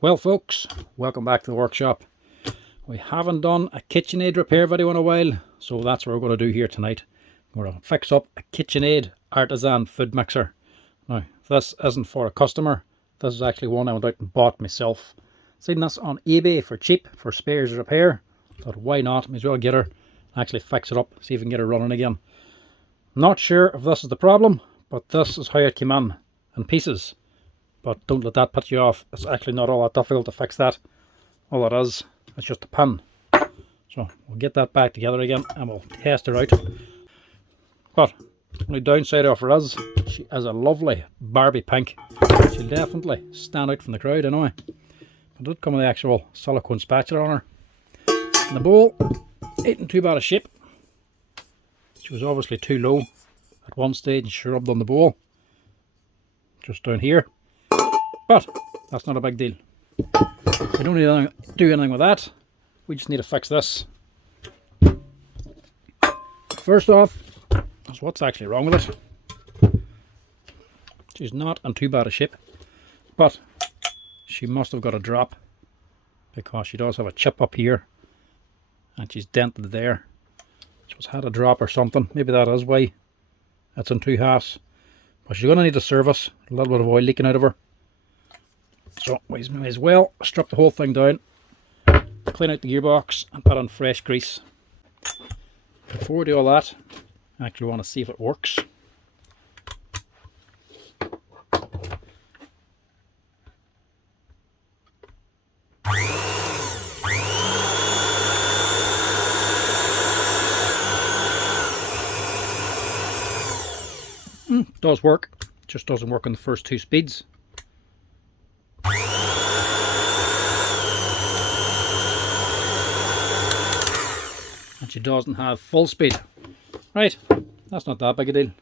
Well folks, welcome back to the workshop. We haven't done a KitchenAid repair video in a while, so that's what we're going to do here tonight. We're going to fix up a KitchenAid Artisan food mixer. Now, this isn't for a customer. This is actually one I went out and bought myself. Seen this on eBay for cheap, for spares repair. Thought, why not? May as well get her, actually fix it up, see if we can get her running again. Not sure if this is the problem, but this is how it came in pieces. But don't let that put you off. It's actually not all that difficult to fix that. All it is, it's just a pin. So we'll get that back together again and we'll test her out. But the only downside of her is, she is a lovely Barbie pink. She'll definitely stand out from the crowd anyway. It did come with the actual silicone spatula on her. And the bowl ain't in too bad a shape. She was obviously too low at one stage and she rubbed on the bowl. Just down here. But that's not a big deal. We don't need to do anything with that. We just need to fix this. First off, is what's actually wrong with it. She's not in too bad a shape, but she must have got a drop because she does have a chip up here and she's dented there. She's had a drop or something. Maybe that is why it's in two halves. But she's going to need a service. A little bit of oil leaking out of her. So we may as well strip the whole thing down, clean out the gearbox and put on fresh grease. Before we do all that, I actually want to see if it works. It does work, it just doesn't work on the first two speeds. And she doesn't have full speed. Right, that's not that big a deal.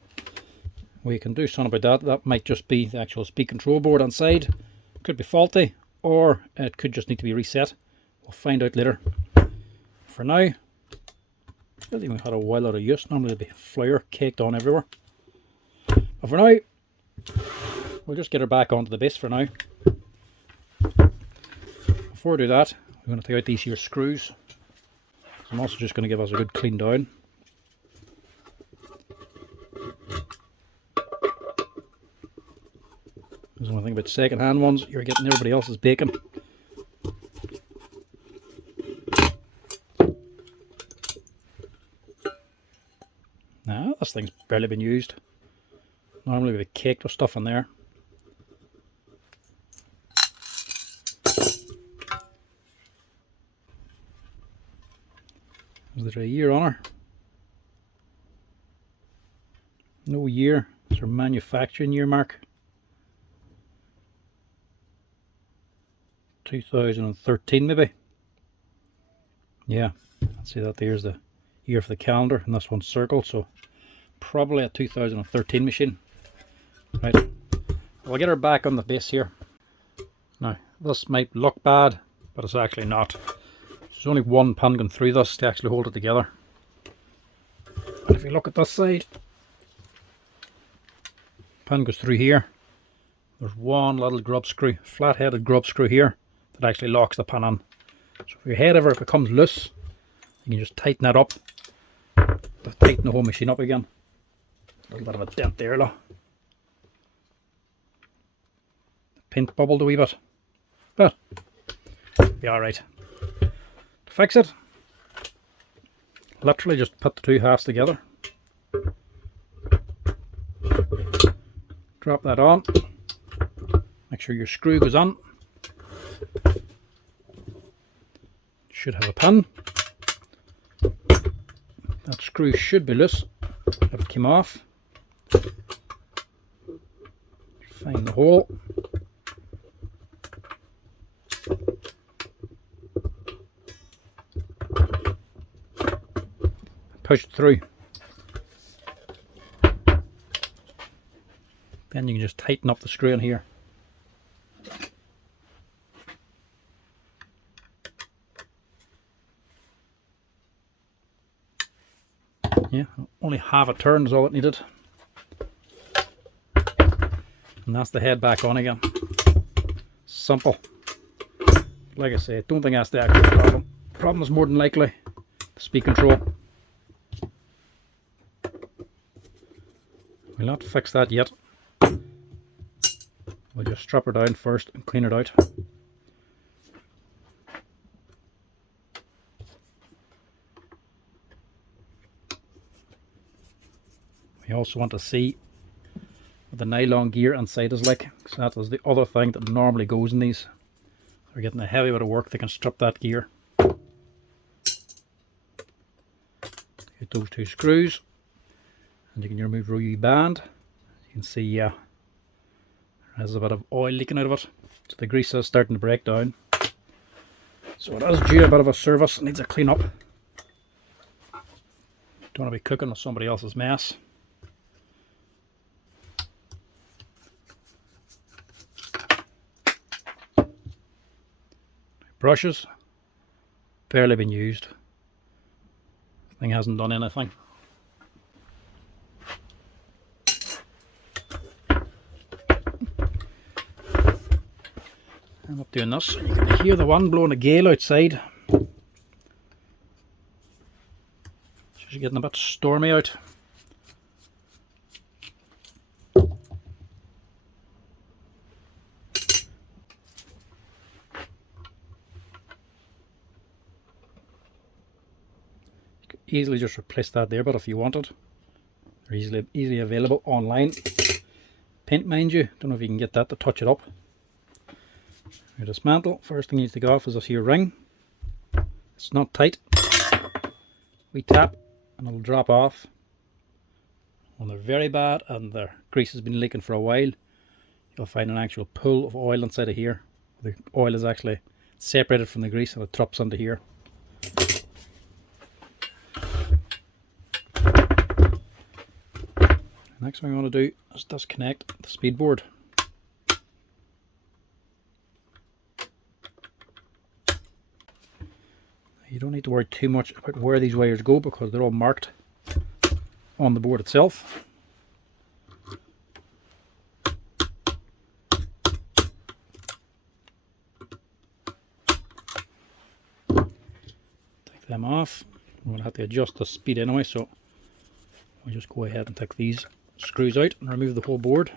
We can do something about that. That might just be the actual speed control board inside. It could be faulty, or it could just need to be reset. We'll find out later. For now, I haven't even had a while out of use. Normally there'd be flour caked on everywhere. But for now, we'll just get her back onto the base for now. Before we do that, we're going to take out these here screws. I'm also just going to give us a good clean down. There's one thing about second hand ones, you're getting everybody else's bacon. Now, this thing's barely been used. Normally we'd be caked with stuff in there. Is there a year on her? No year. Is there a manufacturing year mark? 2013 maybe? Yeah, let's see that there's the year for the calendar and this one's circled, so probably a 2013 machine. Right, we'll get her back on the base here. Now, this might look bad, but it's actually not. There's only one pin going through this to actually hold it together. And if you look at this side, pin goes through here. There's one little grub screw, flat-headed grub screw here that actually locks the pin in. So if your head ever becomes loose, you can just tighten that up to tighten the whole machine up again. A little bit of a dent there, look. The paint bubbled a wee bit, but be alright. To fix it, literally just put the two halves together. Drop that on. Make sure your screw goes on. Should have a pin. That screw should be loose if it came off. Find the hole. Push it through. Then you can just tighten up the screw in here. Yeah, only half a turn is all it needed. And that's the head back on again. Simple. Like I say, don't think that's the actual problem. The problem is more than likely the speed control. We'll not fix that yet. We'll just strap her down first and clean it out. We also want to see what the nylon gear inside is like, because that is the other thing that normally goes in these. If they're getting a heavy bit of work, they can strip that gear. Get those two screws, and you can remove your UV band. You can see there's a bit of oil leaking out of it, so the grease is starting to break down. So it is due a bit of a service, it needs a clean up. Don't want to be cooking with somebody else's mess. Brushes, barely been used. Thing hasn't done anything. I'm up doing this. You can hear the wind blowing a gale outside. It's just getting a bit stormy out. You could easily just replace that there, but if you wanted, they're easily available online. Paint, mind you, don't know if you can get that to touch it up. You dismantle. First thing you need to take off is this here ring. It's not tight. We tap and it'll drop off. When they're very bad and the grease has been leaking for a while, you'll find an actual pool of oil inside of here. The oil is actually separated from the grease and it drops into here. Next thing we want to do is disconnect the speed board. You don't need to worry too much about where these wires go because they're all marked on the board itself. Take them off. We're going to have to adjust the speed anyway, so we'll just go ahead and take these screws out and remove the whole board.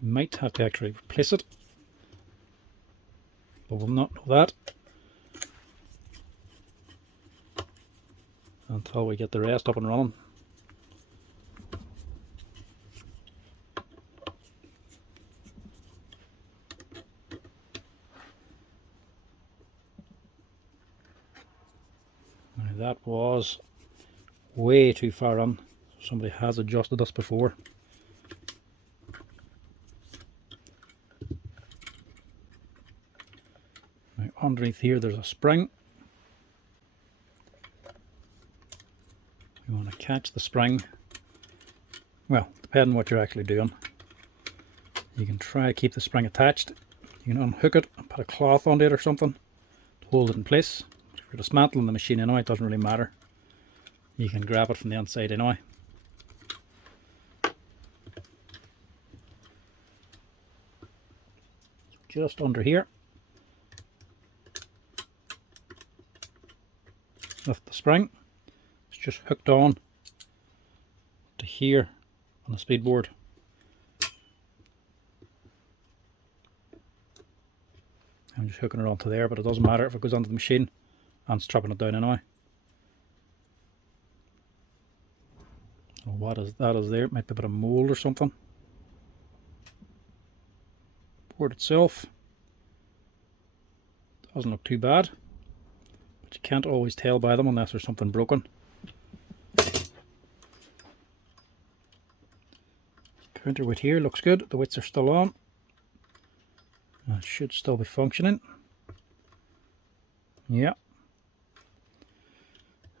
We might have to actually replace it, but we'll not know that until we get the rest up and running. Now that was way too far in. Somebody has adjusted this before. Now underneath here there's a spring. You want to catch the spring. Well, depending on what you're actually doing. You can try to keep the spring attached. You can unhook it and put a cloth on it or something to hold it in place. If you're dismantling the machine anyway, it doesn't really matter. You can grab it from the inside anyway. Just under here. Lift the spring. It's just hooked on to here on the speed board. I'm just hooking it onto there, but it doesn't matter if it goes onto the machine and strapping it down anyway. So what is that is there? It might be a bit of mold or something. Board itself doesn't look too bad, but you can't always tell by them unless there's something broken. Counterweight here looks good. The weights are still on. It should still be functioning. Yeah.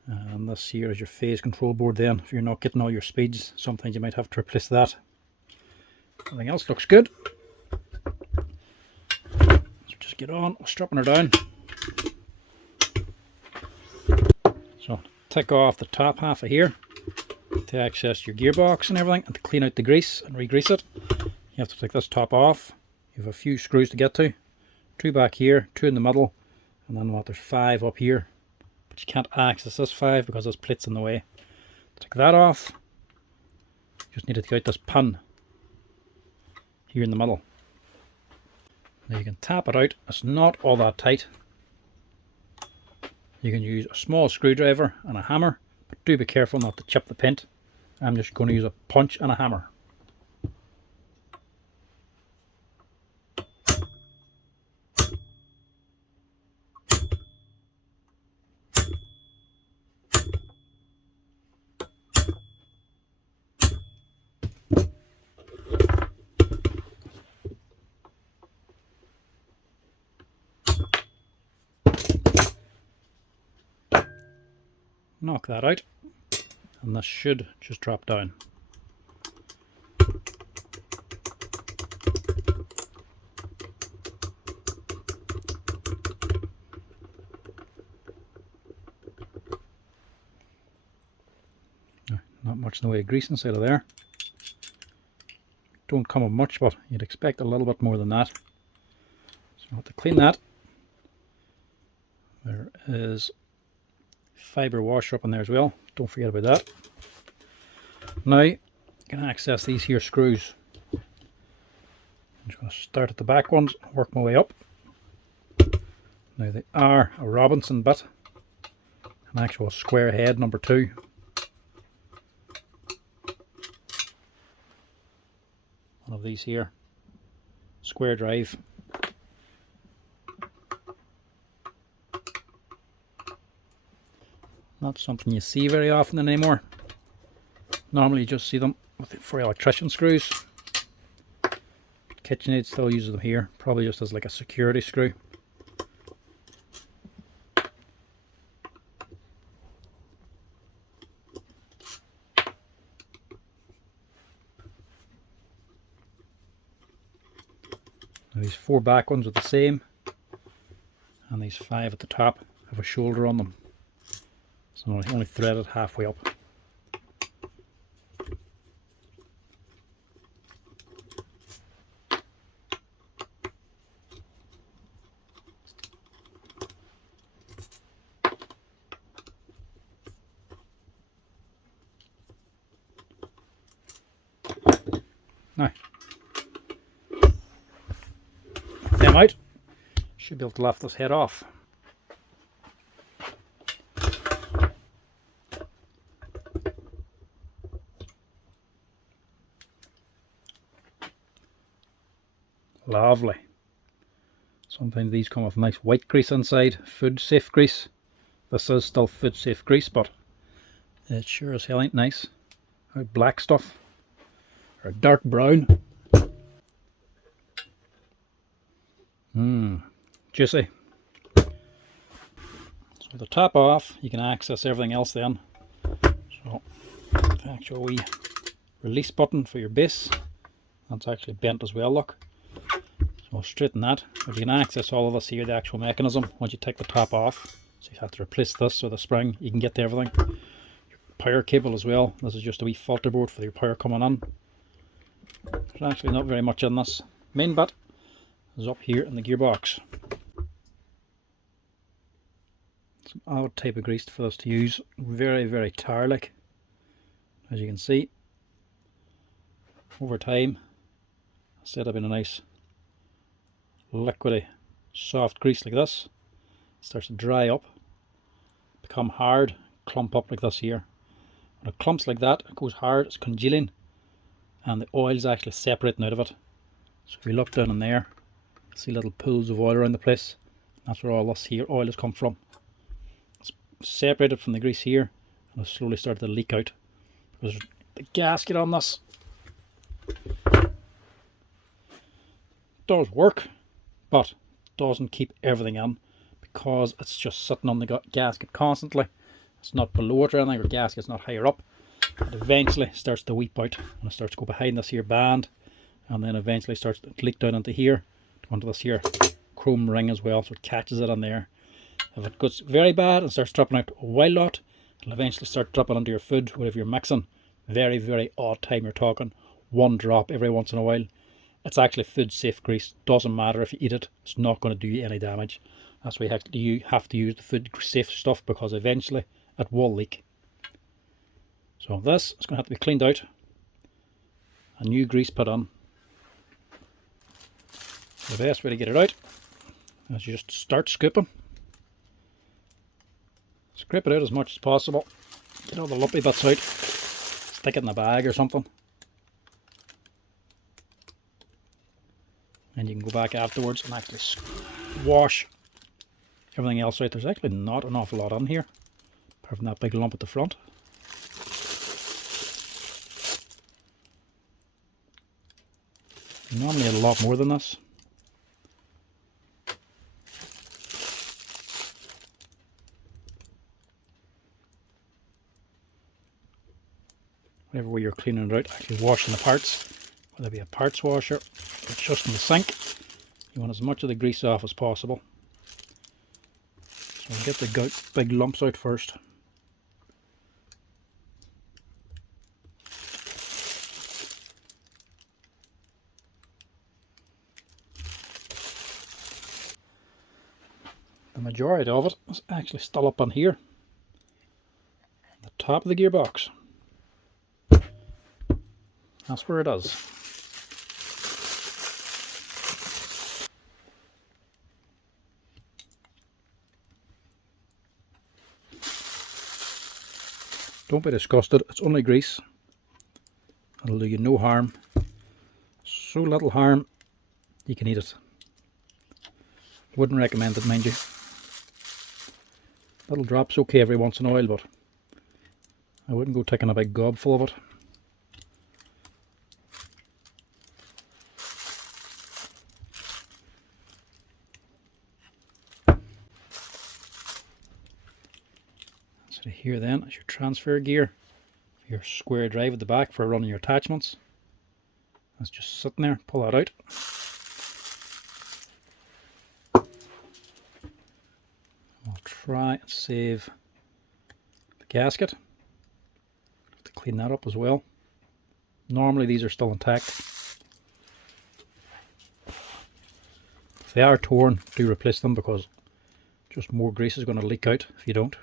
And this here is your phase control board then. If you're not getting all your speeds, sometimes you might have to replace that. Everything else looks good. So just get on, strapping her down. So take off the top half of here to access your gearbox and everything, and to clean out the grease and re-grease it. You have to take this top off. You have a few screws to get to. 2 back here, 2 in the middle, and then what, there's 5 up here. But you can't access this 5 because there's plates in the way. Take that off. Just need to take out this pin here in the middle. Now you can tap it out. It's not all that tight. You can use a small screwdriver and a hammer, but do be careful not to chip the paint. I'm just going to use a punch and a hammer. Knock that out, and this should just drop down. Not much in the way of grease inside of there. Don't come up much, but you'd expect a little bit more than that. So I'll have to clean that. There is fibre washer up in there as well, don't forget about that. Now you can access these here screws. I'm just going to start at the back ones, work my way up. Now they are a Robinson bit, an actual square head number 2. One of these here, square drive. Not something you see very often anymore. Normally you just see them for electrician screws. KitchenAid still uses them here, probably just as like a security screw. Now these 4 back ones are the same, and these 5 at the top have a shoulder on them. So only threaded halfway up. Now, them out. Should be able to lift this head off. Lovely. Sometimes these come with nice white grease inside, food safe grease. This is still food safe grease, but it sure as hell ain't nice. Black stuff, or dark brown. Juicy. So with the top off, you can access everything else then. So the actual wee release button for your base, that's actually bent as well, look. So I'll straighten that, but you can access all of this here, the actual mechanism, once you take the top off. So you have to replace this with a spring, you can get to everything. Your power cable as well, this is just a wee filter board for your power coming in. There's actually not very much in this. Main bit is up here in the gearbox. Some odd type of grease for us to use, very, very tar-like. As you can see, over time, instead of being a nice liquidy soft grease like this, it starts to dry up, become hard, clump up like this here. When it clumps like that, it goes hard, it's congealing, and the oil is actually separating out of it. So if you look down in there, you'll see little pools of oil around the place. That's where all this here oil has come from. It's separated from the grease here, and it's slowly started to leak out because there's the gasket on this. Does work, but doesn't keep everything in because it's just sitting on the gasket constantly. It's not below it or anything, or gasket's not higher up. It eventually starts to weep out, and it starts to go behind this here band, and then eventually starts to leak down into here, onto this here chrome ring as well, so it catches it on there. If it goes very bad and starts dropping out a wild lot, it'll eventually start dropping into your food, whatever you're mixing. Very, very odd time you're talking. 1 drop every once in a while. It's actually food safe grease. Doesn't matter if you eat it, it's not going to do you any damage. That's why you have to use the food safe stuff, because eventually it will leak. So this is going to have to be cleaned out, a new grease put on. The best way to get it out is you just start scooping. Scrape it out as much as possible. Get all the lumpy bits out. Stick it in a bag or something. And you can go back afterwards and actually wash everything else out. There's actually not an awful lot on here, apart from that big lump at the front. You normally add a lot more than this. Whenever you're cleaning it out, actually washing the parts, whether it be a parts washer or just in the sink, you want as much of the grease off as possible. So get the big lumps out first. The majority of it is actually still up on here, the top of the gearbox. That's where it is. Don't be disgusted, it's only grease. It'll do you no harm. So little harm, you can eat it. Wouldn't recommend it, mind you. Little drops okay every once in a while, but I wouldn't go taking a big gob full of it. So here then is your transfer gear, your square drive at the back for running your attachments. That's just sitting there. Pull that out. I'll try and save the gasket. Have to clean that up as well. Normally these are still intact. If they are torn, do replace them, because just more grease is going to leak out if you don't.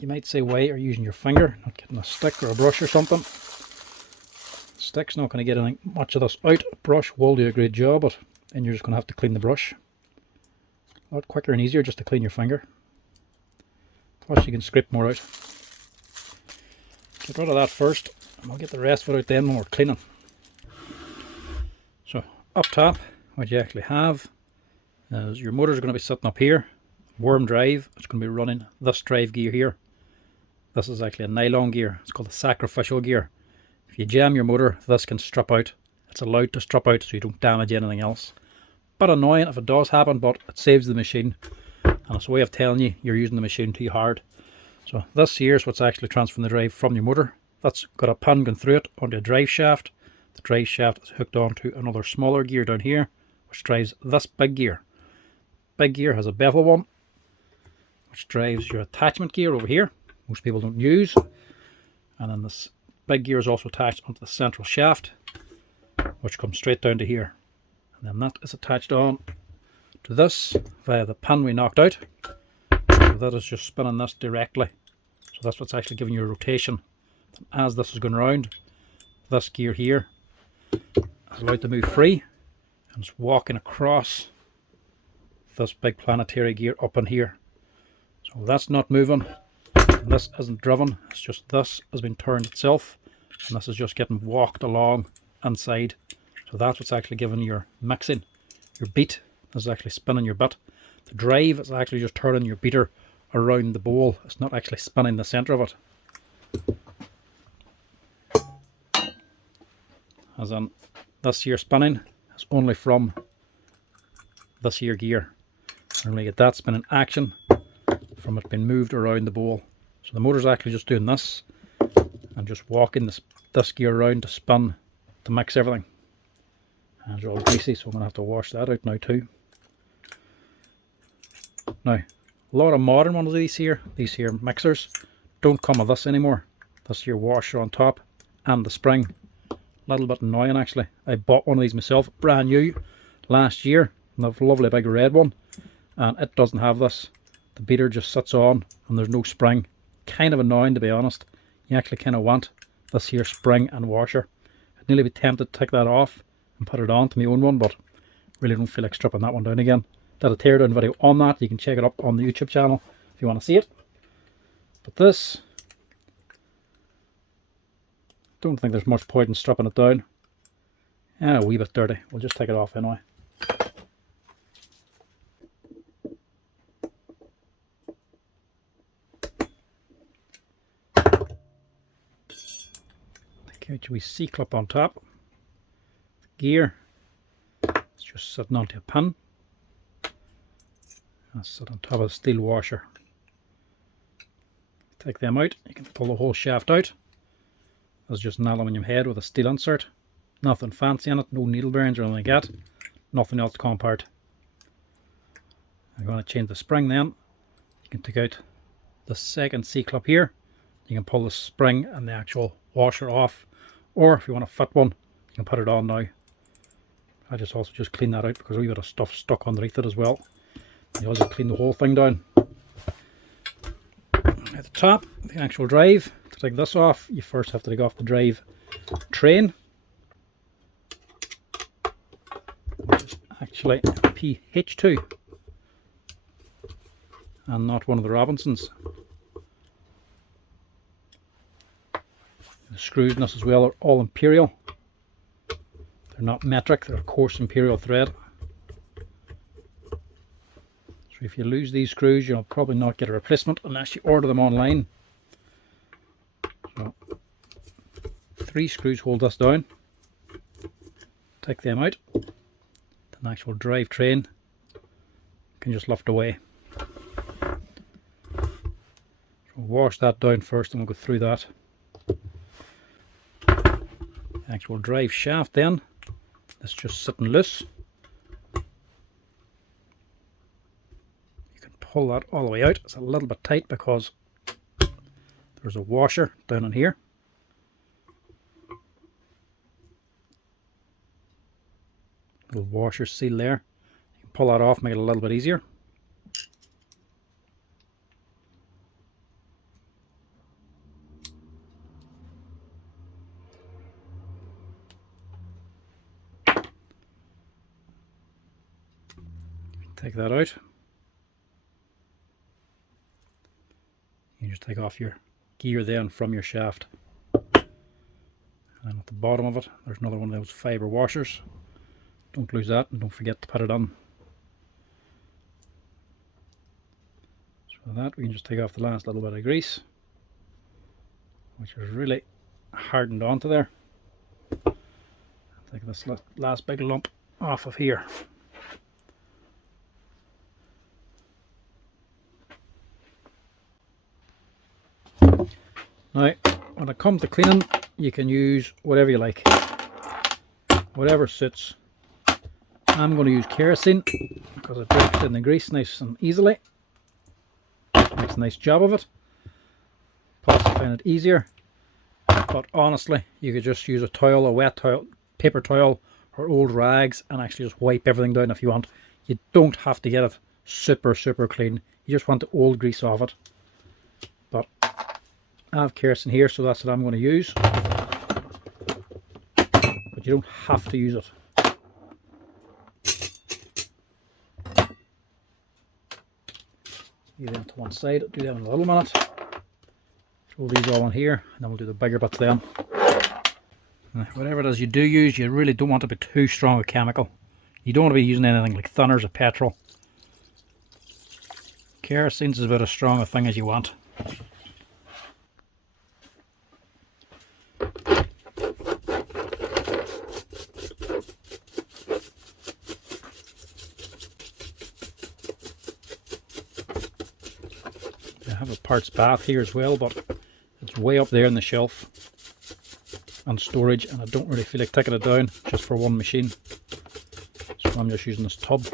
You might say, why are you using your finger, not getting a stick or a brush or something? Stick's not going to get much of this out. A brush will do a great job, but then you're just going to have to clean the brush. A lot quicker and easier just to clean your finger. Plus you can scrape more out. Get rid of that first, and we'll get the rest of it out then when we're cleaning. So up top, what you actually have is your motor's going to be sitting up here. Worm drive, it's going to be running this drive gear here. This is actually a nylon gear. It's called a sacrificial gear. If you jam your motor, this can strip out. It's allowed to strip out so you don't damage anything else. Bit annoying if it does happen, but it saves the machine. And it's a way of telling you you're using the machine too hard. So this here is what's actually transferring the drive from your motor. That's got a pin going through it onto a drive shaft. The drive shaft is hooked onto another smaller gear down here, which drives this big gear. Big gear has a bevel one, which drives your attachment gear over here. Most people don't use. And then this big gear is also attached onto the central shaft, which comes straight down to here. And then that is attached on to this via the pin we knocked out. So that is just spinning this directly. So that's what's actually giving you a rotation. And as this is going around, this gear here is allowed to move free, and it's walking across this big planetary gear up in here. So that's not moving, and this isn't driven, it's just this has been turned itself, and this is just getting walked along inside. So that's what's actually giving your mixing. Your beat is actually spinning your bit. The drive is actually just turning your beater around the bowl. It's not actually spinning the centre of it. As in, this here spinning is only from this here gear. And we get that spinning action from it being moved around the bowl. So the motor's actually just doing this and just walking this gear around to spin to mix everything. And it's all greasy, so I'm going to have to wash that out now too. Now, a lot of modern ones of these here mixers don't come with this anymore. This here washer on top and the spring. A little bit annoying actually. I bought one of these myself, brand new, last year. And a lovely big red one. And it doesn't have this. The beater just sits on and there's no spring. Kind of annoying, to be honest. You actually kind of want this here spring and washer. I'd nearly be tempted to take that off and put it on to my own one, but really don't feel like stripping that one down again. Did a teardown video on that. You can check it up on the YouTube channel if you want to see it. But this, don't think there's much point in stripping it down. Yeah, a wee bit dirty. We'll just take it off anyway. Take out your wee C-clip on top. Gear. It's just sitting onto a pin. That's sit on top of the steel washer. Take them out. You can pull the whole shaft out. There's just an aluminium head with a steel insert. Nothing fancy in it. No needle bearings or anything like that. Nothing else to come apart. I'm going to change the spring then. You can take out the second C-clip here. You can pull the spring and the actual washer off. Or if you want to fit one, you can put it on now. I just clean that out because a wee bit of stuff stuck underneath it as well. You also clean the whole thing down. At the top, the actual drive. To take this off, you first have to take off the drive train. Which is actually PH2 and not one of the Robinsons. The screws in this as well are all imperial. They're not metric, they're coarse imperial thread. So if you lose these screws, you'll probably not get a replacement unless you order them online. So 3 screws hold this down. Take them out. The actual drive train can just lift away. So we'll wash that down first and we'll go through that. The actual drive shaft then, it's just sitting loose. Pull that all the way out. It's a little bit tight because there's a washer down in here. Little washer seal there. You can pull that off, make it a little bit easier. Take that out. You just take off your gear then from your shaft. And at the bottom of it, there's another one of those fibre washers. Don't lose that and don't forget to put it on. So with that, we can just take off the last little bit of grease, which is really hardened onto there. Take this last big lump off of here. Now, when it comes to cleaning, you can use whatever you like, whatever suits. I'm going to use kerosene because it breaks in the grease nice and easily. Makes a nice job of it. Plus I find it easier. But honestly, you could just use a towel, a wet towel, paper towel, or old rags and actually just wipe everything down if you want. You don't have to get it super clean. You just want the old grease off it. But I have kerosene here, so that's what I'm going to use. But you don't have to use it. Leave them to one side, do them in a little minute. Throw these all in here, and then we'll do the bigger bits then. Whatever it is you do use, you really don't want to be too strong a chemical. You don't want to be using anything like thinners or petrol. Kerosene's about as strong a thing as you want. I have a parts bath here as well, but it's way up there in the shelf and storage, and I don't really feel like taking it down just for one machine, so I'm just using this tub.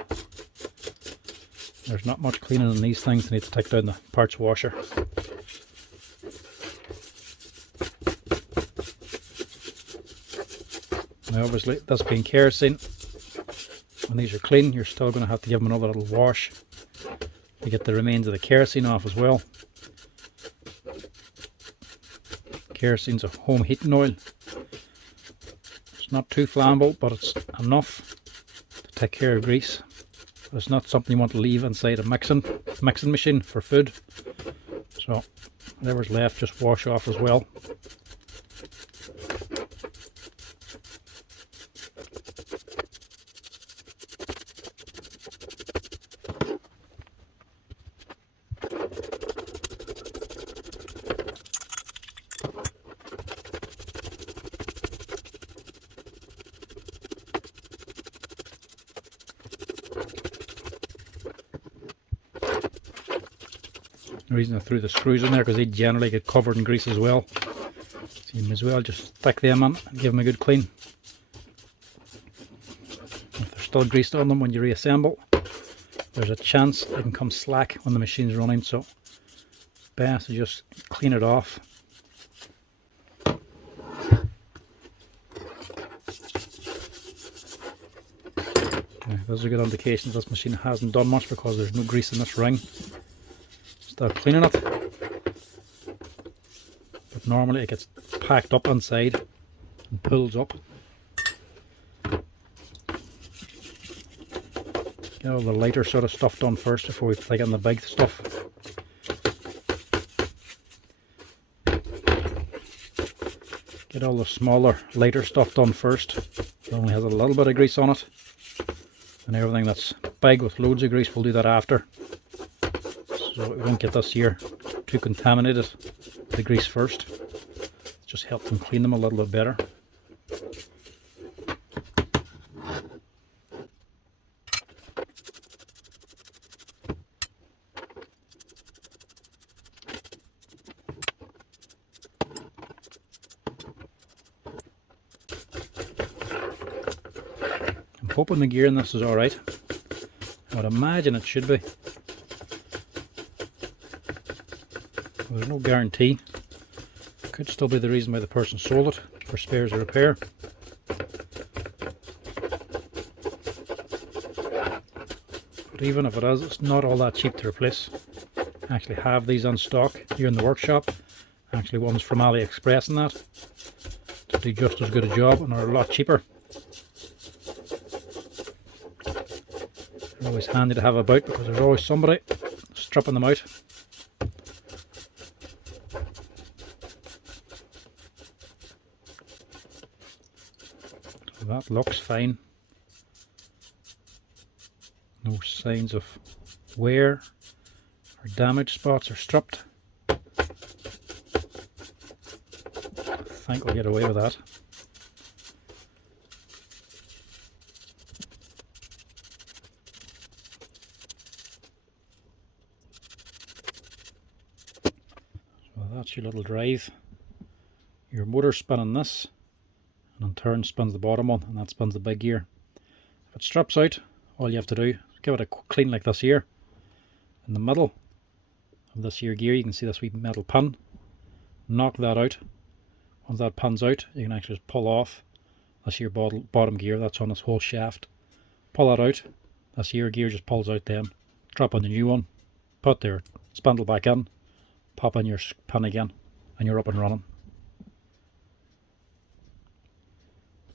There's not much cleaning in these things. I need to take down the parts washer. Now obviously this being kerosene, when these are clean you're still going to have to give them another little wash to get the remains of the kerosene off as well. Kerosene's a home heating oil. It's not too flammable, but it's enough to take care of grease. But it's not something you want to leave inside a mixing machine for food. So whatever's left just wash off as well. The reason I threw the screws in there because they generally get covered in grease as well. So you may as well just stick them in and give them a good clean. If they're still greased on them when you reassemble, there's a chance they can come slack when the machine's running, so best to just clean it off. Okay, this is a good indication this machine hasn't done much because there's no grease in this ring. Start cleaning it, but normally it gets packed up inside and pulls up. Get all the lighter sort of stuff done first before we take in the big stuff. Get all the smaller, lighter stuff done first. It only has a little bit of grease on it, and everything that's big with loads of grease we'll do that after. So we won't get this here too contaminated. The grease first. Just help them clean them a little bit better. I'm hoping the gear in this is alright. I would imagine it should be. There's no guarantee. Could still be the reason why the person sold it, for spares or repair. But even if it is, it's not all that cheap to replace. I actually have these on stock here in the workshop. Actually ones from AliExpress and that. To do just as good a job and are a lot cheaper. They're always handy to have about because there's always somebody stripping them out. That looks fine. No signs of wear or damage spots or stripped. I think we'll get away with that. So that's your little drive. Your motor spinning this, and in turn spins the bottom one, and that spins the big gear. If it strips out, all you have to do is give it a clean like this here. In the middle of this here gear you can see this wee metal pin. Knock that out. Once that pin's out you can actually just pull off this here bottom gear that's on this whole shaft. Pull that out. This here gear just pulls out then. Drop on the new one. Put their spindle back in. Pop in your pin again and you're up and running.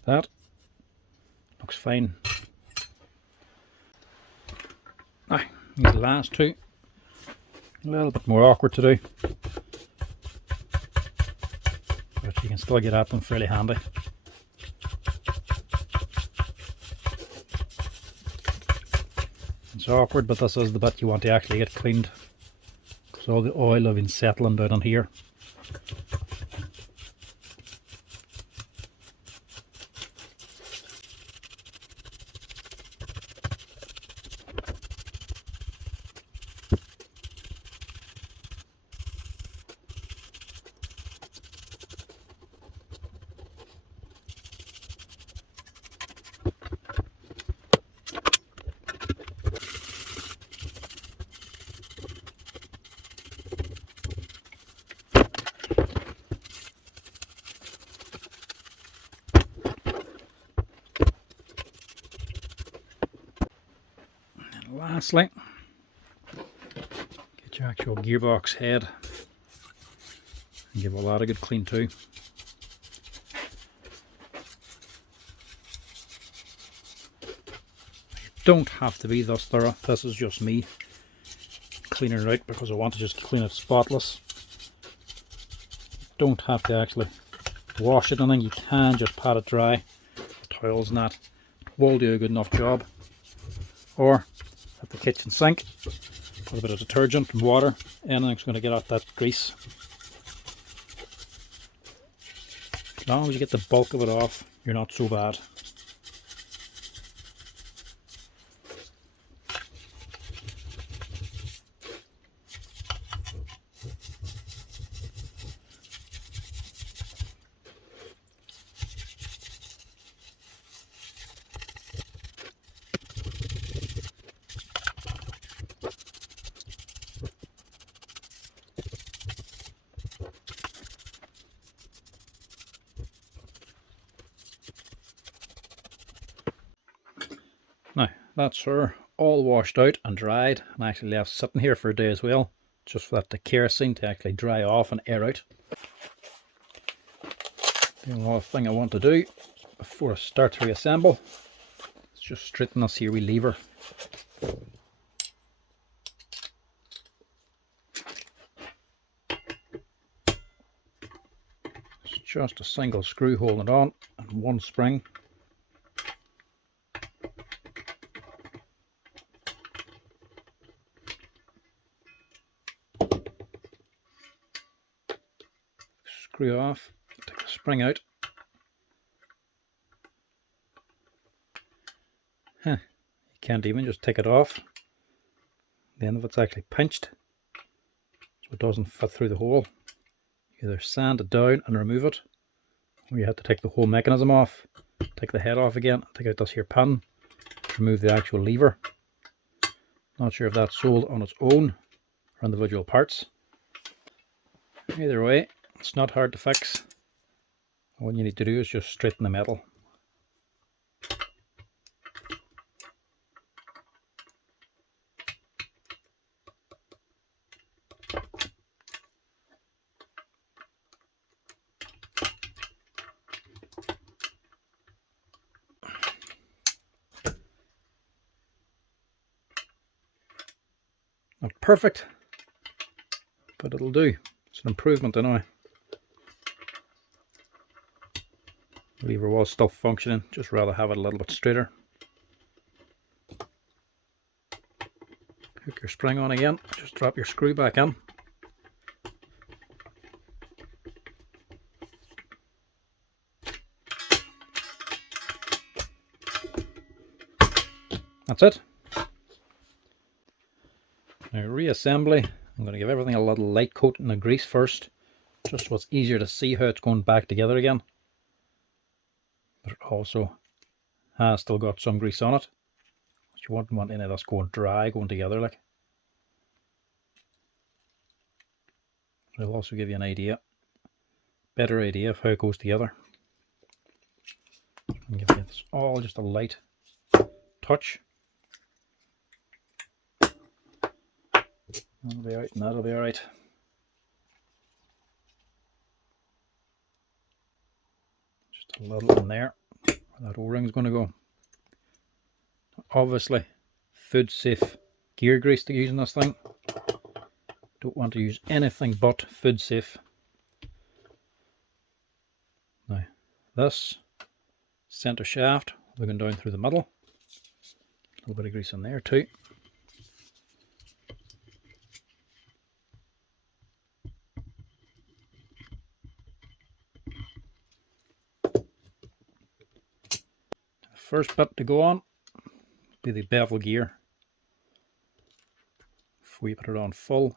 That looks fine. Now, these last two, a little bit more awkward to do, but you can still get at them fairly handy. It's awkward, but this is the bit you want to actually get cleaned, because all the oil will be settling down on here. Lastly, get your actual gearbox head and give a lot of good clean too. Don't have to be this thorough. This is just me cleaning it out because I want to just clean it spotless. Don't have to actually wash it, and then you can just pat it dry. Towels and that will do a good enough job. Or at the kitchen sink, put a bit of detergent and water. Anything's going to get out that grease. As long as you get the bulk of it off, you're not so bad. Now, that's her all washed out and dried, and actually left sitting here for a day as well, just for that the kerosene to actually dry off and air out. The only other thing I want to do before I start to reassemble is just straighten this here wee lever. It's just a single screw holding it on and one spring. Screw off, take the spring out. You can't even just take it off. The end of it's actually pinched, so it doesn't fit through the hole. You either sand it down and remove it, or you have to take the whole mechanism off, take the head off again, take out this here pin, remove the actual lever. Not sure if that's sold on its own or individual parts. Either way, it's not hard to fix. All you need to do is just straighten the metal. Not perfect, but it'll do. It's an improvement anyway. The lever was still functioning, just rather have it a little bit straighter. Hook your spring on again, just drop your screw back in. That's it. Now reassembly, I'm going to give everything a little light coating of grease first, just so it's easier to see how it's going back together again. But it also has still got some grease on it, but you wouldn't want any of this going dry, going together like. It'll also give you an idea, better idea of how it goes together. I'm giving this all just a light touch. That'll be out and that'll be alright. Just a little in there where that O-ring's going to go. Obviously, food safe gear grease to use in this thing. Don't want to use anything but food safe. Now, this center shaft looking down through the middle. A little bit of grease in there too. First bit to go on will be the bevel gear. Before you put it on full,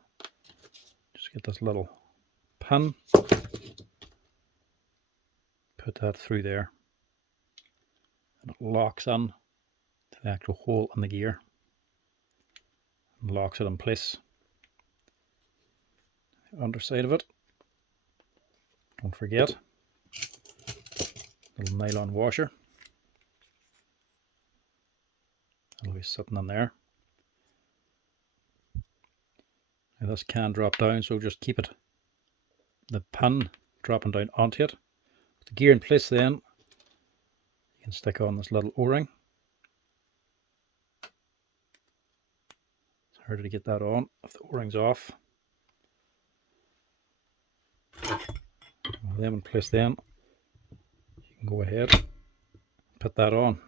just get this little pin, put that through there, and it locks in to the actual hole in the gear and locks it in place. The underside of it, don't forget, little nylon washer. It'll be sitting in there. Now this can drop down, so just keep the pin dropping down onto it. With the gear in place then, you can stick on this little O-ring. It's harder to get that on if the O-ring's off. With them in place then, you can go ahead and put that on.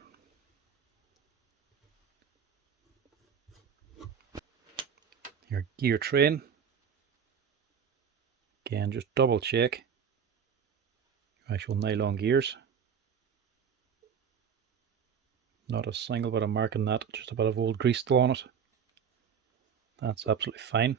Your gear train. Again, just double check your actual nylon gears. Not a single bit of mark in that, just a bit of old grease still on it. That's absolutely fine.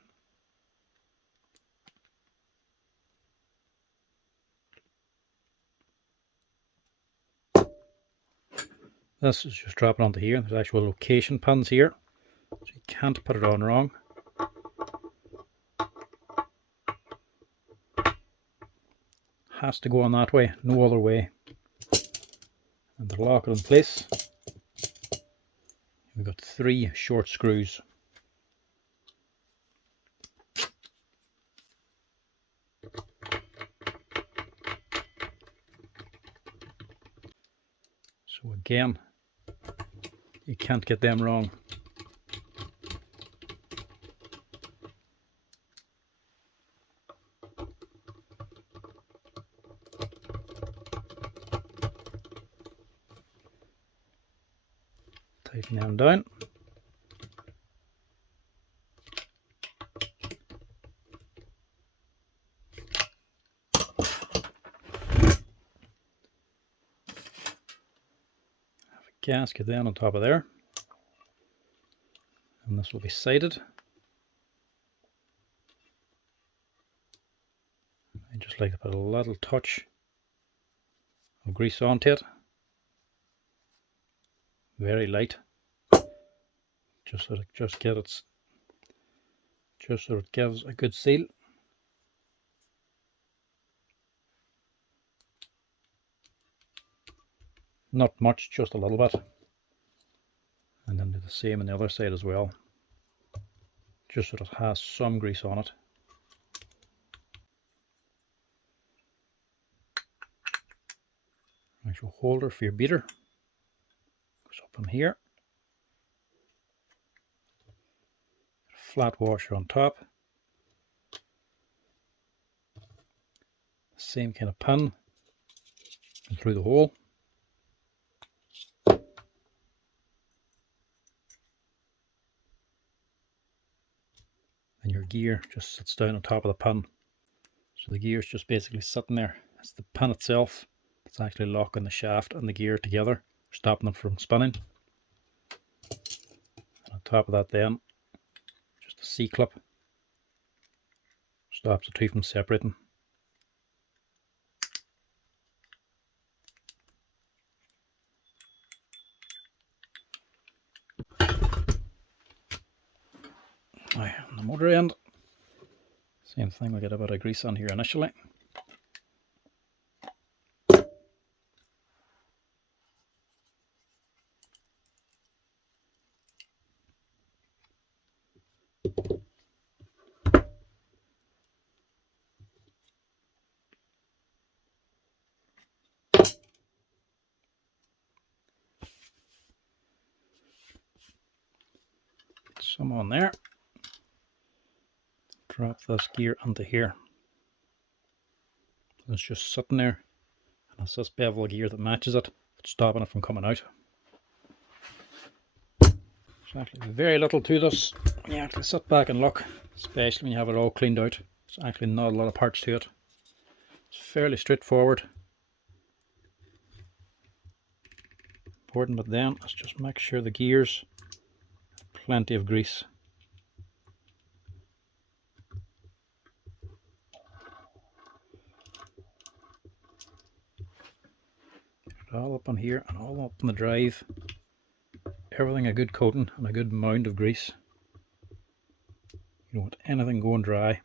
This is just dropping onto here. There's actual location pins here, so you can't put it on wrong. Has to go on that way, no other way. And to lock it in place, we've got 3 short screws. So again, you can't get them wrong. Tighten them down. Have a gasket then on top of there. And this will be sighted. I just like to put a little touch of grease onto it. Very light. Just so it gives a good seal. Not much, just a little bit. And then do the same on the other side as well. Just so it has some grease on it. Actual holder for your beater goes up in here. Flat washer on top. Same kind of pin through the hole. And your gear just sits down on top of the pin. So the gear is just basically sitting there. It's the pin itself that's actually locking the shaft and the gear together, stopping them from spinning. And on top of that then, just a C-clip stops the two from separating. Now, on the motor end, same thing, we'll get a bit of grease on here initially. Some on there. Drop this gear onto here. It's just sitting there, and it's this bevel gear that matches it, it's stopping it from coming out. There's actually very little to this when you actually sit back and look, especially when you have it all cleaned out. There's actually not a lot of parts to it. It's fairly straightforward. Important but then is just make sure the gears have plenty of grease. All up on here and all up on the drive. Everything a good coating and a good mound of grease. You don't want anything going dry.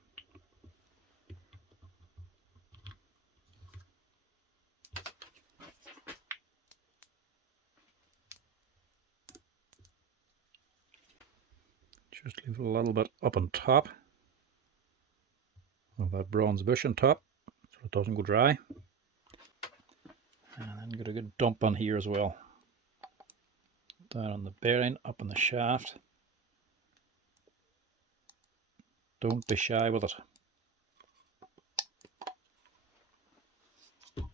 Just leave it a little bit up on top of that bronze bush on top so it doesn't go dry. And then get a good dump on here as well. Down on the bearing, up on the shaft. Don't be shy with it. This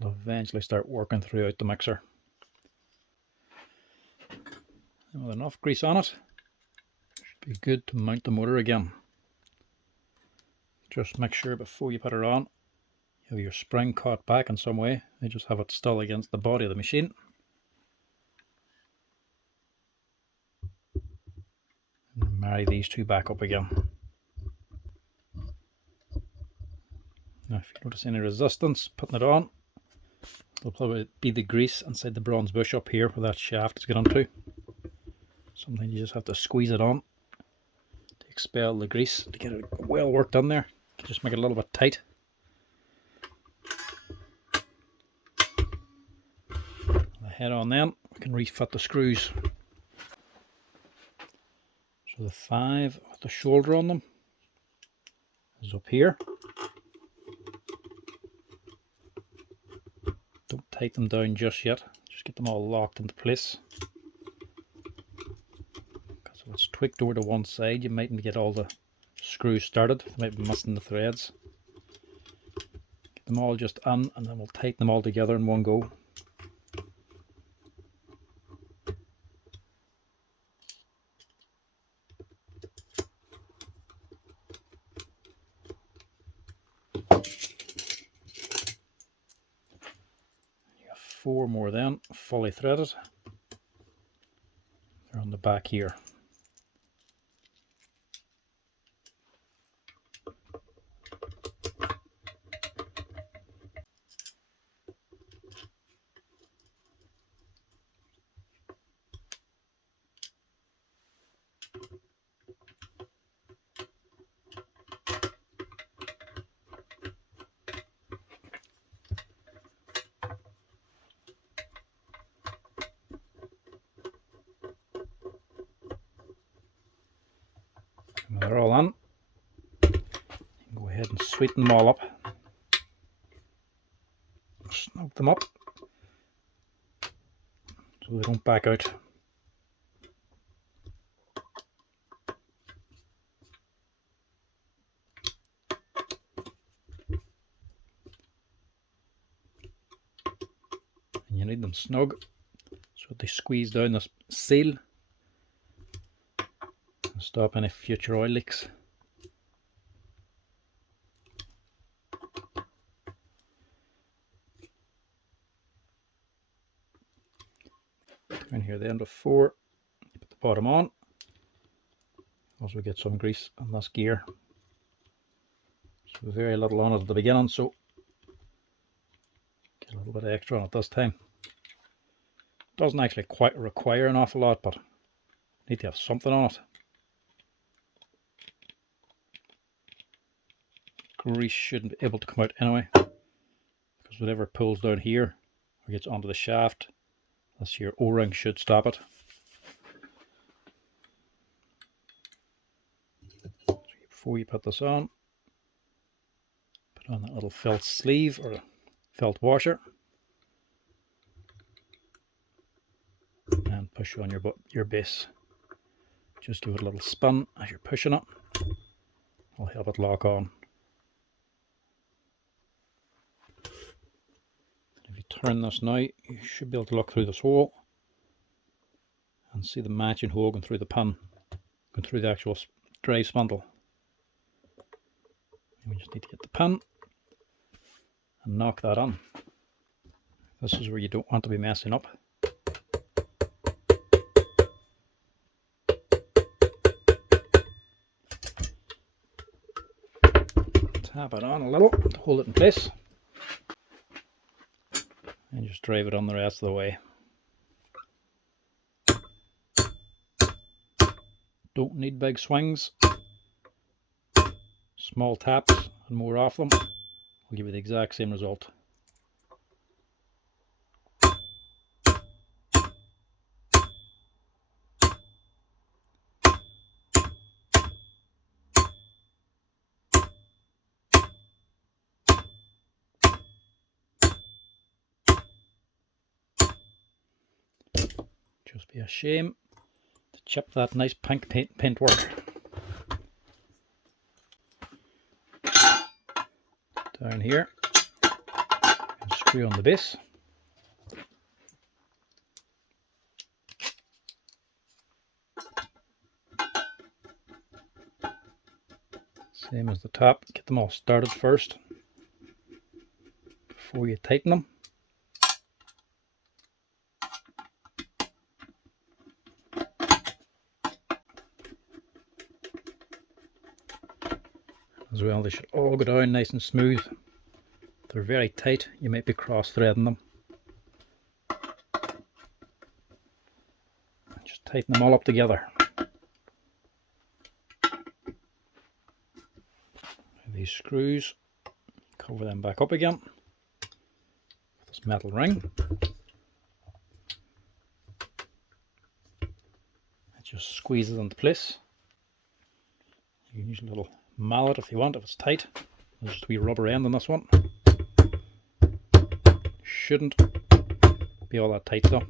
will eventually start working throughout the mixer. And with enough grease on it, should be good to mount the motor again. Just make sure before you put it on, you have your spring caught back in some way. You just have it still against the body of the machine. And marry these two back up again. Now if you notice any resistance putting it on, it'll probably be the grease inside the bronze bush up here where that shaft is getting onto. Sometimes you just have to squeeze it on to expel the grease to get it well worked in there. Just make it a little bit tight. The head on then, we can refit the screws. So the 5 with the shoulder on them is up here. Don't tighten them down just yet, just get them all locked into place. Because if it's tweaked over to one side, you mightn't get all the screws started, you might be missing the threads. Get them all just in and then we'll tighten them all together in one go. You have 4 more then, fully threaded. They're on the back here. When they're all on, you can go ahead and sweeten them all up. Snug them up so they don't back out. And you need them snug so they squeeze down this seal and stop any future oil leaks. Turn here then before you put the bottom on. Also get some grease on this gear. So very little on it at the beginning, so get a little bit extra on it this time. Doesn't actually quite require an awful lot, but need to have something on it. Grease shouldn't be able to come out anyway, because whatever pulls down here or gets onto the shaft, this here O-ring should stop it. So before you put this on, put on that little felt sleeve or felt washer and push on your base. Just give it a little spin as you're pushing it. It'll help it lock on. If you turn this now, you should be able to look through this hole and see the matching hole going through the pin, going through the actual drive spindle. And we just need to get the pin and knock that on. This is where you don't want to be messing up. Tap it on a little to hold it in place. And just drive it on the rest of the way. Don't need big swings. Small taps and more off them will give you the exact same result. Be a shame to chip that nice pink paintwork. Down here, and screw on the base. Same as the top, get them all started first before you tighten them. As well, they should all go down nice and smooth. If they're very tight, you might be cross-threading them. Just tighten them all up together. These screws, cover them back up again with this metal ring. It just squeezes into place. You can use a little mallet if you want, if it's tight. There's just a wee rubber end on this one. Shouldn't be all that tight though.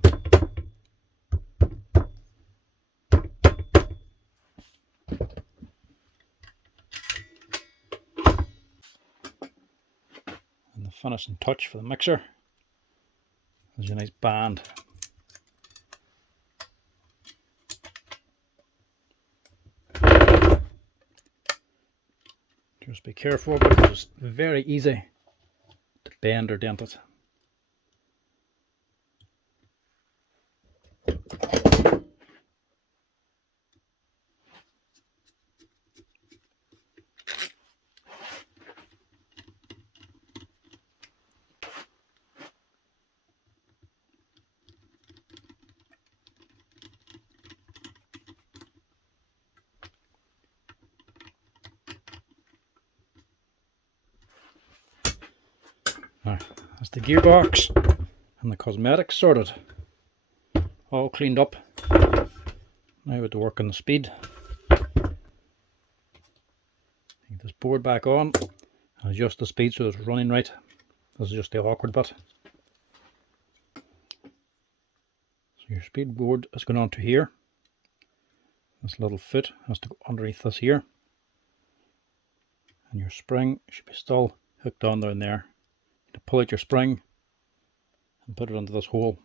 And the finishing touch for the mixer is your nice band. Just be careful because it's very easy to bend or dent it. Now, that's the gearbox and the cosmetics sorted. All cleaned up. Now with the work on the speed. Take this board back on and adjust the speed so it's running right. This is just the awkward bit. So your speed board is going on to here. This little foot has to go underneath this here. And your spring should be still hooked on down there. To pull out your spring and put it into this hole.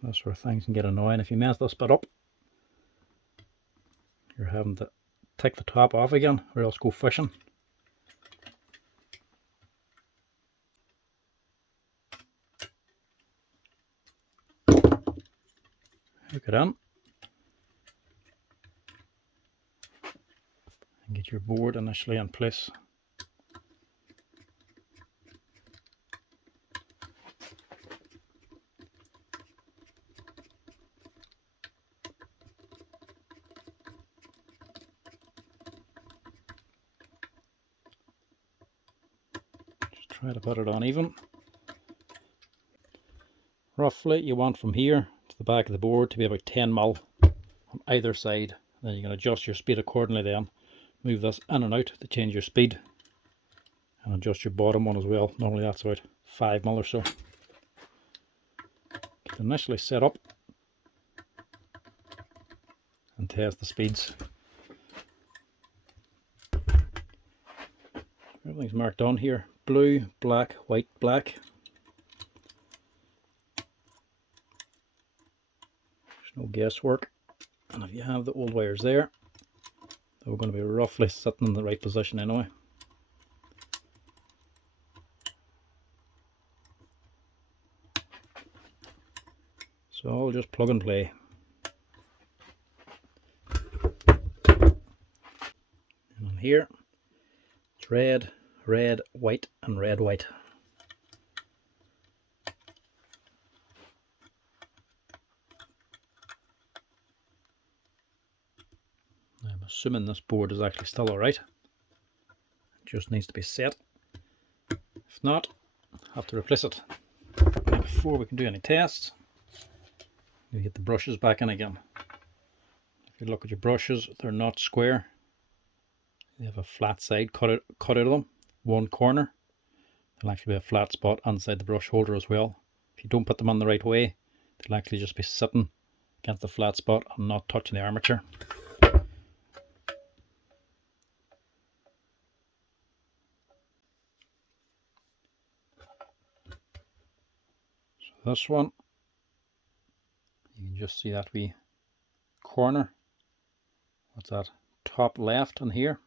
That's where things can get annoying. If you mess this bit up, you're having to take the top off again or else go fishing. Hook it in and get your board initially in place. Try to put it on even. Roughly you want from here to the back of the board to be about 10 mil on either side. Then you can adjust your speed accordingly then. Move this in and out to change your speed. And adjust your bottom one as well. Normally that's about 5 mil or so. Get initially set up and test the speeds. Everything's marked on here. Blue, black, white, black. There's no guesswork. And if you have the old wires there, they're going to be roughly sitting in the right position anyway. So I'll just plug and play. And on here, it's red, red, white, and red, white. I'm assuming this board is actually still alright. It just needs to be set. If not, I'll have to replace it. Now, before we can do any tests, you get the brushes back in again. If you look at your brushes, they're not square. They have a flat side cut out of them. One corner. There'll actually be a flat spot inside the brush holder as well. If you don't put them on the right way, It'll actually just be sitting against the flat spot and not touching the armature. So this one, you can just see that wee corner. What's that? Top left in here.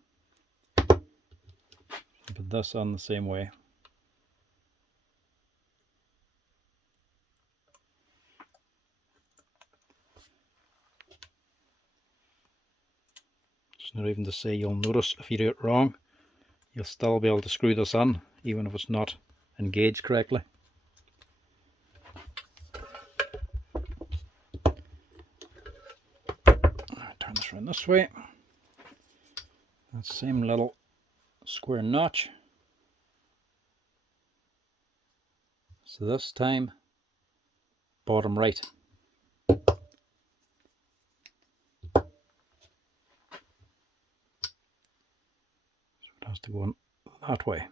Put this on the same way. It's not even to say you'll notice if you do it wrong. You'll still be able to screw this on, even if it's not engaged correctly. Turn this around this way. That same little square notch. So this time, bottom right. So it has to go in that way.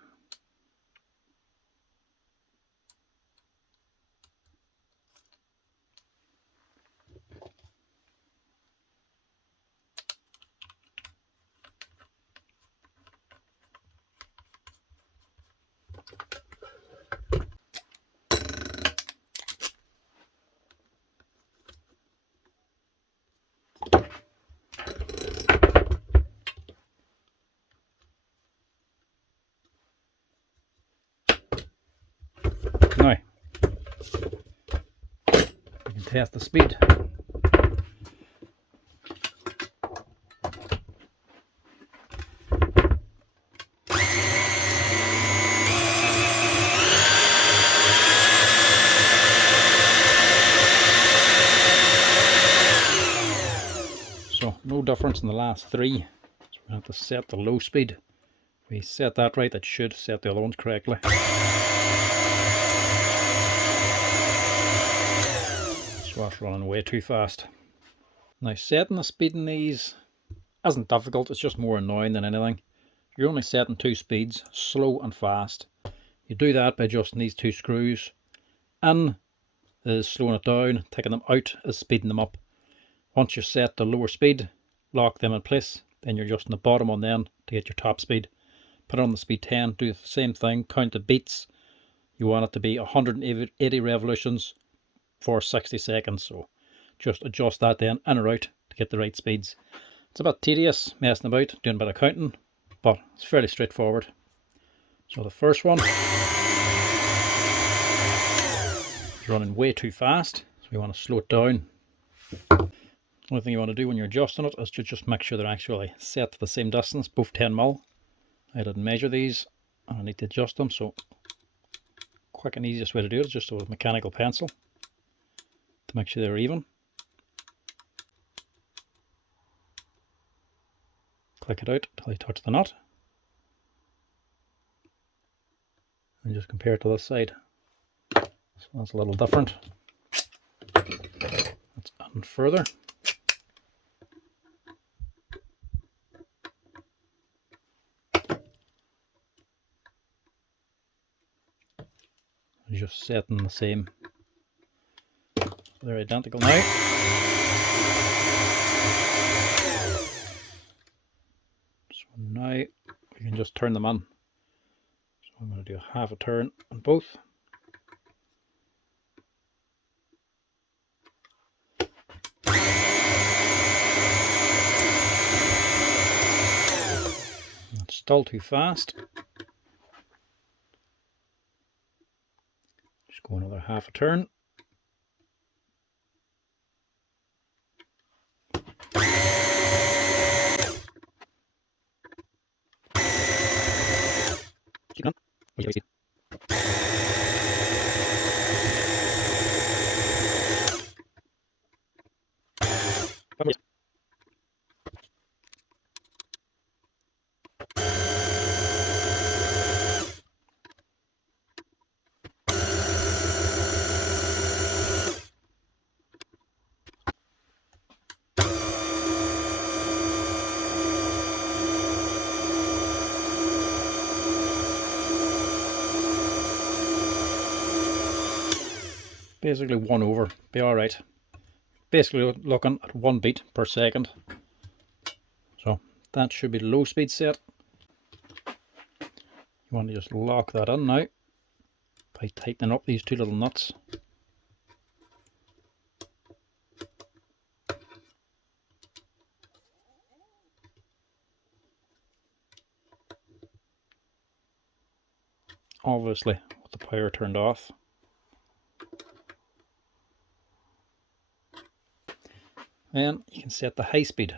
Now, we can test the speed. So, no difference in the last three. So we have to set the low speed. If we set that right, it should set the other ones correctly. So that's running way too fast. Now, setting the speed in these isn't difficult, it's just more annoying than anything. You're only setting two speeds, slow and fast. You do that by adjusting these two screws. In is slowing it down, taking them out is speeding them up. Once you're set the lower speed, lock them in place, then you're adjusting the bottom one then to get your top speed. Put it on the speed 10, do the same thing, count the beats. You want it to be 180 revolutions for 60 seconds, so just adjust that then in or out to get the right speeds. It's a bit tedious messing about, doing a bit of counting, but it's fairly straightforward. So the first one is running way too fast, so we want to slow it down. The only thing you want to do when you're adjusting it is to just make sure they're actually set to the same distance, both 10mm. I didn't measure these and I need to adjust them, so quick and easiest way to do it is just with a mechanical pencil to make sure they're even. Click it out until you touch the nut. And just compare it to this side. So that's a little different. Let's add further. Just setting the same. They're identical now. So now we can just turn them on. So I'm going to do half a turn on both. That's still too fast. Just go another half a turn. Keep on. basically 1 over, be alright. Basically looking at 1 beat per second. So that should be the low speed set. You want to just lock that in now by tightening up these 2 little nuts. Obviously with the power turned off. Then you can set the high speed.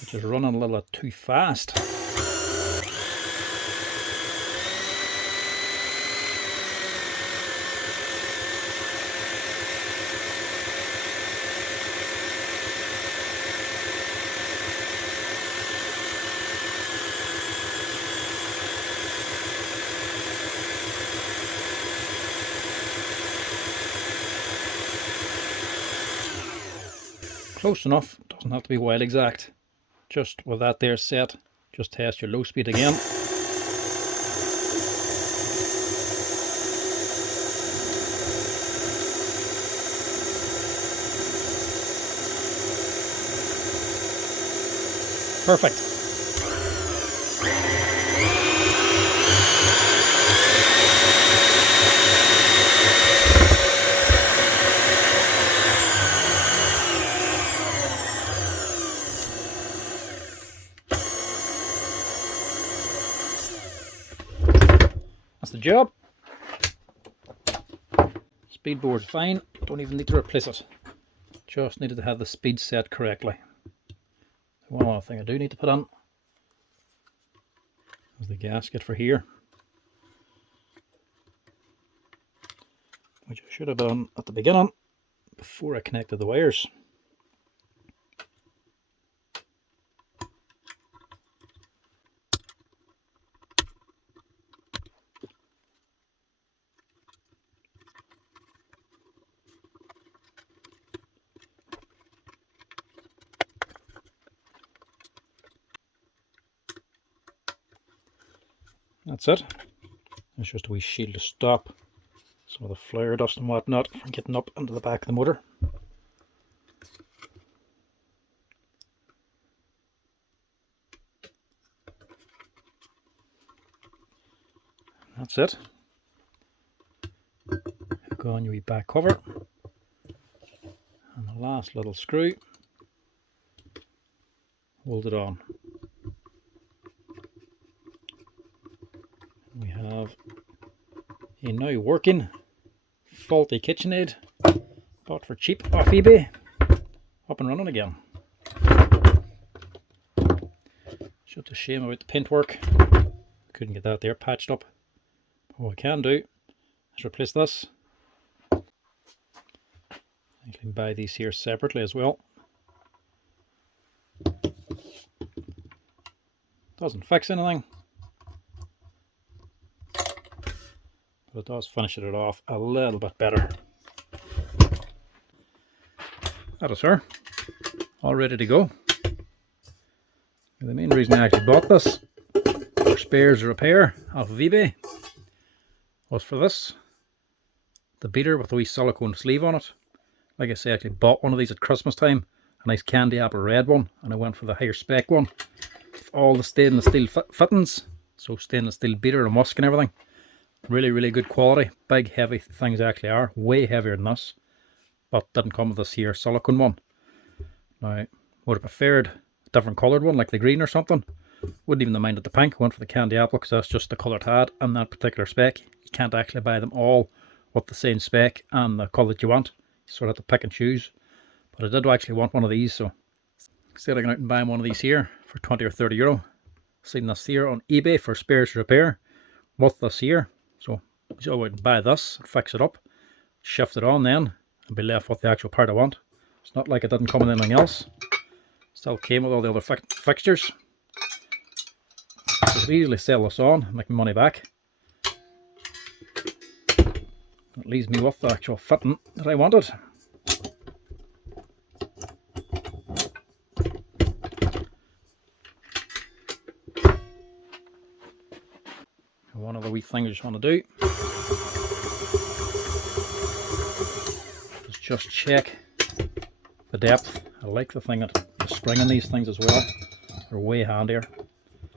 Which is running a little bit too fast. Close enough, doesn't have to be wild exact. Just with that there set, just test your low speed again. Perfect. That's the job. Speed board's fine, don't even need to replace it. Just needed to have the speed set correctly. One other thing I do need to put on is the gasket for here, which I should have done at the beginning before I connected the wires. That's it. It's just a wee shield to stop some of the flare dust and whatnot from getting up into the back of the motor. That's it. Hook on your wee back cover and the last little screw, hold it on. We have a now working faulty KitchenAid bought for cheap off eBay, up and running again. Just a shame about the paint work, couldn't get that there patched up. But what I can do is replace this. I can buy these here separately as well. Doesn't fix anything, but it does finish it off a little bit better. That is her, all ready to go. The main reason I actually bought this for spares repair off of eBay was for this, the beater with the wee silicone sleeve on it. Like I say, I actually bought one of these at Christmas time, a nice candy apple red one, and I went for the higher spec one with all the stainless steel fittings, so stainless steel beater and musk and everything. Really good quality, big heavy things actually are, way heavier than this, but didn't come with this here silicone one. Now, would have preferred a different coloured one like the green or something. Wouldn't even have minded the pink, went for the candy apple because that's just the colour it had and that particular spec. You can't actually buy them all with the same spec and the colour that you want. You sort of have to pick and choose. But I did actually want one of these, so instead of going out and buying one of these here for 20 or 30 euro, seen this here on eBay for spares repair with this here. So I would buy this, fix it up, shift it on then, and be left with the actual part I want. It's not like it didn't come with anything else. Still came with all the other fixtures. I could easily sell this on and make my money back. It leaves me with the actual fitting that I wanted. And one other wee thing I just want to do is just check the depth. I like the thing that the spring in these things as well. They're way handier.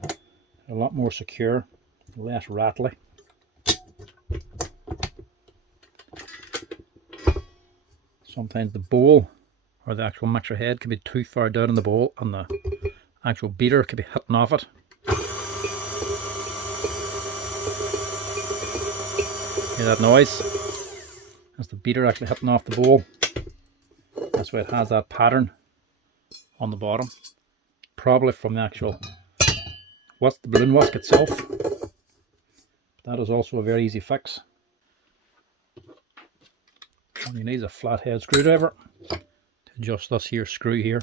They're a lot more secure, less rattly. Sometimes the bowl or the actual mixer head can be too far down in the bowl and the actual beater could be hitting off it. Hear that noise? That's the beater actually hitting off the bowl. That's why it has that pattern on the bottom. Probably from the actual the balloon whisk itself. That is also a very easy fix. And you need a flathead screwdriver to adjust this here screw here.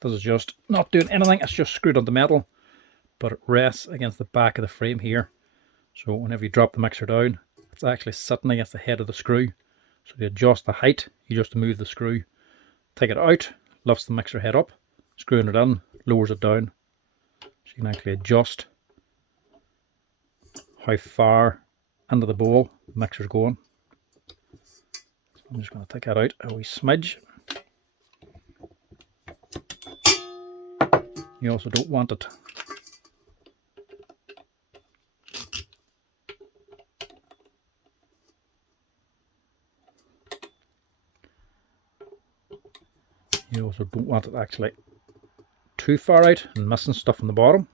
This is just not doing anything, it's just screwed onto metal, but it rests against the back of the frame here. So whenever you drop the mixer down, it's actually sitting against the head of the screw. So to adjust the height, you just move the screw. Take it out, lifts the mixer head up, screwing it in, lowers it down. So you can actually adjust how far into the bowl the mixer's going. So I'm just going to take that out a wee smidge. You also don't want it actually too far out and missing stuff on the bottom.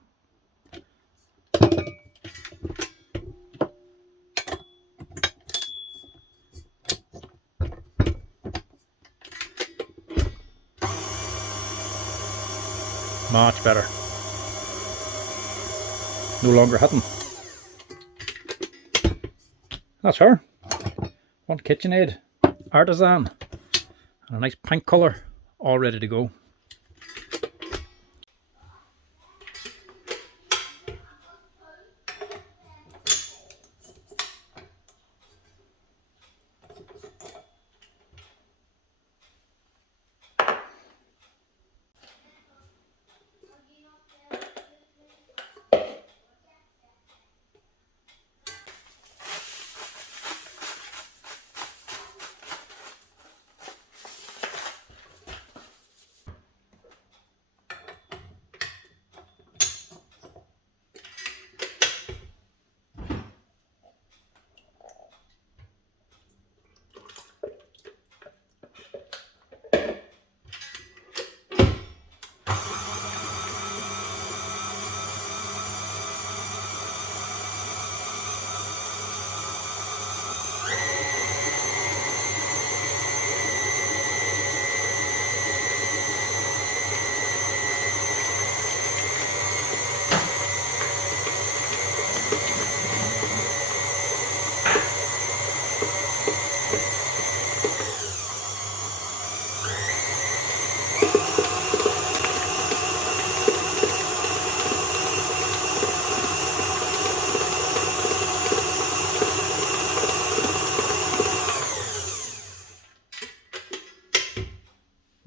Much better. No longer hitting. That's her. One KitchenAid Artisan. And a nice pink colour. All ready to go.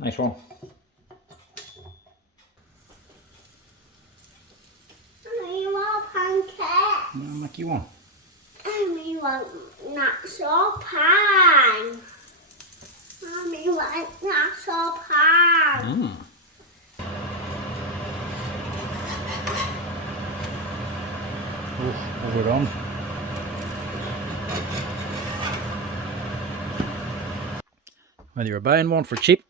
Nice one. I want pancake. I'll make you one. I want nacho pan. Mommy wants nacho pan. Oh, overdone. Whether you're buying one for cheap,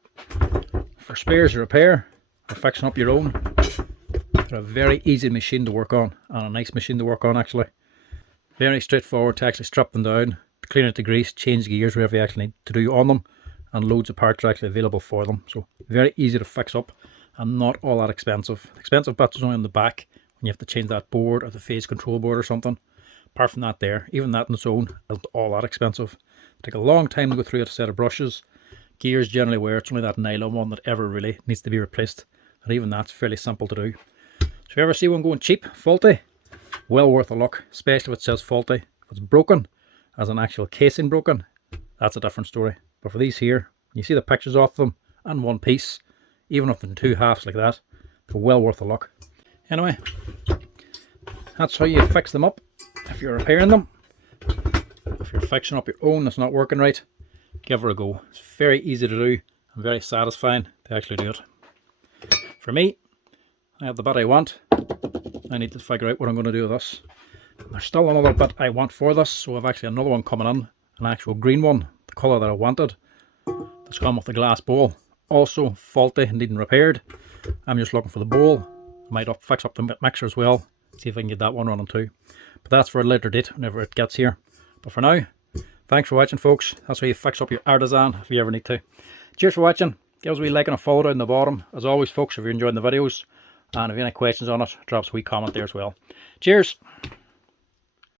for spares or repair, or fixing up your own, they're a very easy machine to work on, and a nice machine to work on actually. Very straightforward to actually strap them down, clean out the grease, change gears, whatever you actually need to do on them, and loads of parts are actually available for them. So very easy to fix up and not all that expensive. The expensive bits is only on the back when you have to change that board or the phase control board or something. Apart from that there, even that on its own isn't all that expensive. Take a long time to go through a set of brushes. Gears generally wear, it's only that nylon one that ever really needs to be replaced, and even that's fairly simple to do. if you ever see one going cheap, faulty, well worth a look, especially if it says faulty. If it's broken, as an actual casing broken, that's a different story. But for these here, you see the pictures of them and one piece, even if in two halves like that, they're well worth a look. Anyway, that's how you fix them up if you're repairing them. If you're fixing up your own that's not working right, give her a go. It's very easy to do and very satisfying to actually do it. For me, I have the bit I want. I need to figure out what I'm going to do with this. There's still another bit I want for this, so I've actually another one coming in, an actual green one, the colour that I wanted. That's come with the glass bowl. Also faulty and needing repaired. I'm just looking for the bowl. I might fix up the mixer as well, see if I can get that one running too. But that's for a later date whenever it gets here. But for now, thanks for watching, folks. That's how you fix up your Artisan if you ever need to. Cheers for watching. Give us a wee like and a follow down the bottom. As always, folks, if you're enjoying the videos, and if you have any questions on it, drop us a wee comment there as well. Cheers.